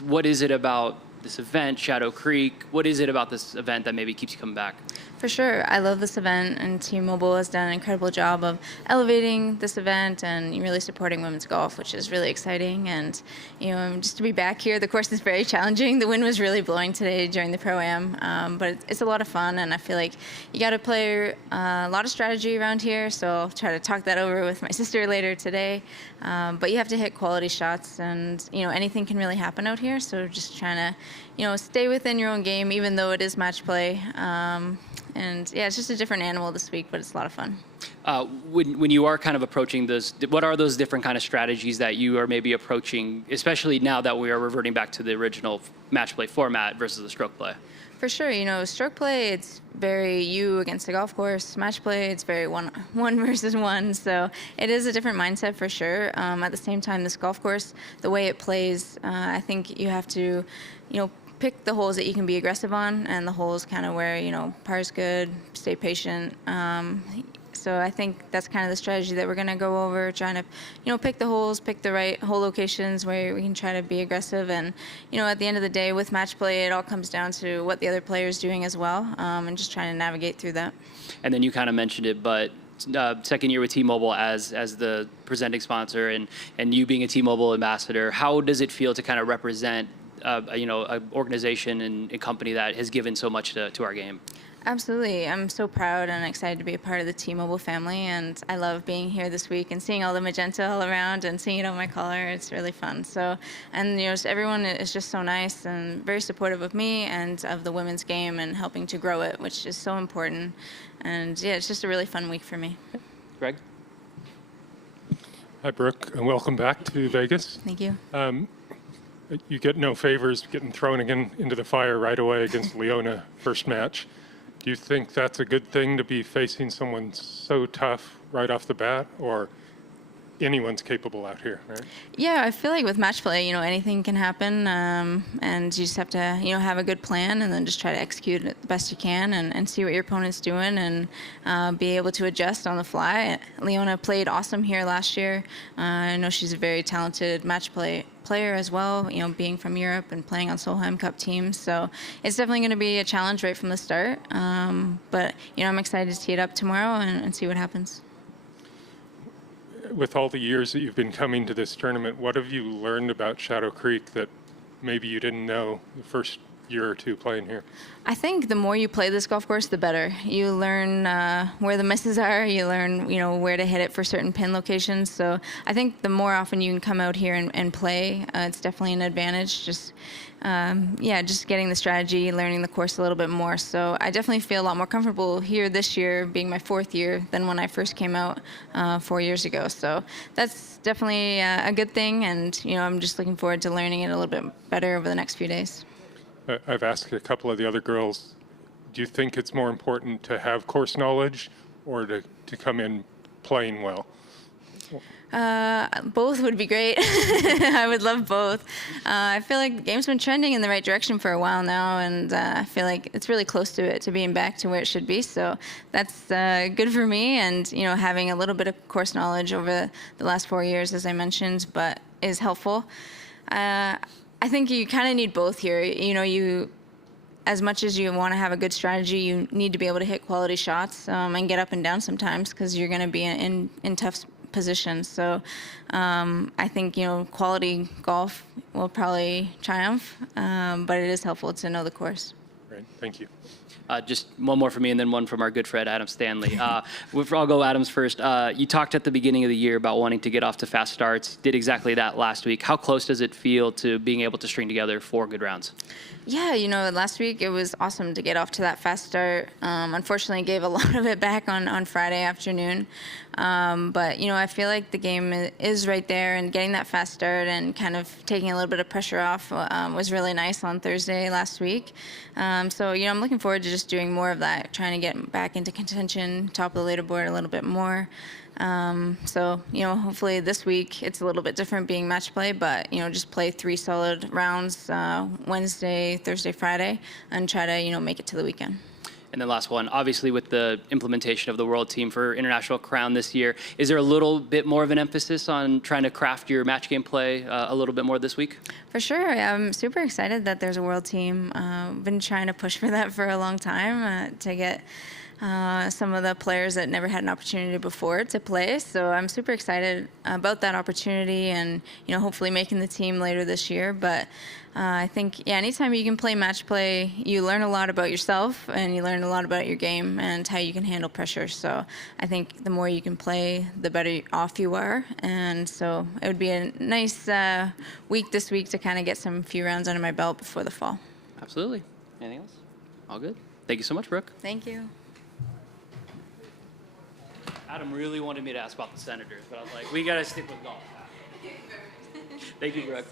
just what is it about this event, Shadow Creek? What is it about this event that maybe keeps you coming back? For sure. I love this event, and T-Mobile has done an incredible job of elevating this event and really supporting women's golf, which is really exciting. And, just to be back here, the course is very challenging. The wind was really blowing today during the Pro-Am, but it's a lot of fun, and I feel like you got to play a lot of strategy around here, so I'll try to talk that over with my sister later today. But you have to hit quality shots, and, anything can really happen out here, so just trying to, stay within your own game, even though it is match play. And yeah, it's just a different animal this week, but it's a lot of fun. When you are kind of approaching this, what are those different kind of strategies that you are maybe approaching, especially now that we are reverting back to the original match play format versus the stroke play? For sure, stroke play, it's very you against the golf course. Match play, it's very one versus one. So it is a different mindset for sure. At the same time, this golf course, the way it plays, I think you have to, pick the holes that you can be aggressive on, and the holes kind of where, par's good, stay patient. So I think that's kind of the strategy that we're going to go over, trying to, pick the holes, pick the right hole locations where we can try to be aggressive. And, at the end of the day, with match play, it all comes down to what the other player is doing as well, and just trying to navigate through that. And then you kind of mentioned it, but second year with T-Mobile as the presenting sponsor and you being a T-Mobile ambassador, how does it feel to kind of represent an organization and a company that has given so much to our game? Absolutely. I'm so proud and excited to be a part of the T-Mobile family, and I love being here this week and seeing all the magenta all around and seeing it on my collar. It's really fun. So, and everyone is just so nice and very supportive of me and of the women's game and helping to grow it, which is so important. And yeah, it's just a really fun week for me. Greg? Hi, Brooke, and welcome back to Vegas. Thank you. You get no favors getting thrown again into the fire right away against Leona first match. Do you think that's a good thing to be facing someone so tough right off the bat, or anyone's capable out here, right? Yeah, I feel like with match play, anything can happen, and you just have to, have a good plan and then just try to execute it the best you can and see what your opponent's doing and be able to adjust on the fly. Leona played awesome here last year. I know she's a very talented match player as well, being from Europe and playing on Solheim Cup teams. So it's definitely going to be a challenge right from the start. But, I'm excited to tee it up tomorrow and see what happens. With all the years that you've been coming to this tournament, what have you learned about Shadow Creek that maybe you didn't know the first year or two playing here? I think the more you play this golf course, the better. You learn where the misses are. You learn, where to hit it for certain pin locations. So I think the more often you can come out here and play, it's definitely an advantage. Just getting the strategy, learning the course a little bit more. So I definitely feel a lot more comfortable here this year, being my fourth year, than when I first came out 4 years ago. So that's definitely a good thing, and I'm just looking forward to learning it a little bit better over the next few days. I've asked a couple of the other girls, do you think it's more important to have course knowledge or to come in playing well? Both would be great. I would love both. I feel like the game's been trending in the right direction for a while now, and I feel like it's really close to it, to being back to where it should be. So that's good for me, and having a little bit of course knowledge over the last 4 years, as I mentioned, but is helpful. I think you kind of need both here. As much as you want to have a good strategy, you need to be able to hit quality shots and get up and down sometimes, because you're going to be in tough positions. So I think, quality golf will probably triumph, but it is helpful to know the course. Great, thank you. Just one more for me, and then one from our good friend, Adam Stanley. I'll go Adams first. You talked at the beginning of the year about wanting to get off to fast starts. Did exactly that last week. How close does it feel to being able to string together 4 good rounds? Yeah, last week it was awesome to get off to that fast start. Unfortunately, gave a lot of it back on Friday afternoon. But, I feel like the game is right there, and getting that fast start and kind of taking a little bit of pressure off was really nice on Thursday last week. So, I'm looking forward to just doing more of that, trying to get back into contention, top of the leaderboard a little bit more. So, hopefully this week it's a little bit different being match play, but, just play 3 solid rounds Wednesday, Thursday, Friday, and try to, make it to the weekend. And then last one, obviously with the implementation of the World Team for International Crown this year, is there a little bit more of an emphasis on trying to craft your match game play a little bit more this week? For sure. I'm super excited that there's a World Team. Been trying to push for that for a long time to get some of the players that never had an opportunity before to play. So I'm super excited about that opportunity and, hopefully making the team later this year. But I think, anytime you can play match play, you learn a lot about yourself and you learn a lot about your game and how you can handle pressure. So I think the more you can play, the better off you are. And so it would be a nice week this week to kind of get some few rounds under my belt before the fall. Absolutely. Anything else? All good. Thank you so much, Brooke. Thank you. Adam really wanted me to ask about the Senators, but I was like, we got to stick with golf. Thank you, Brooke.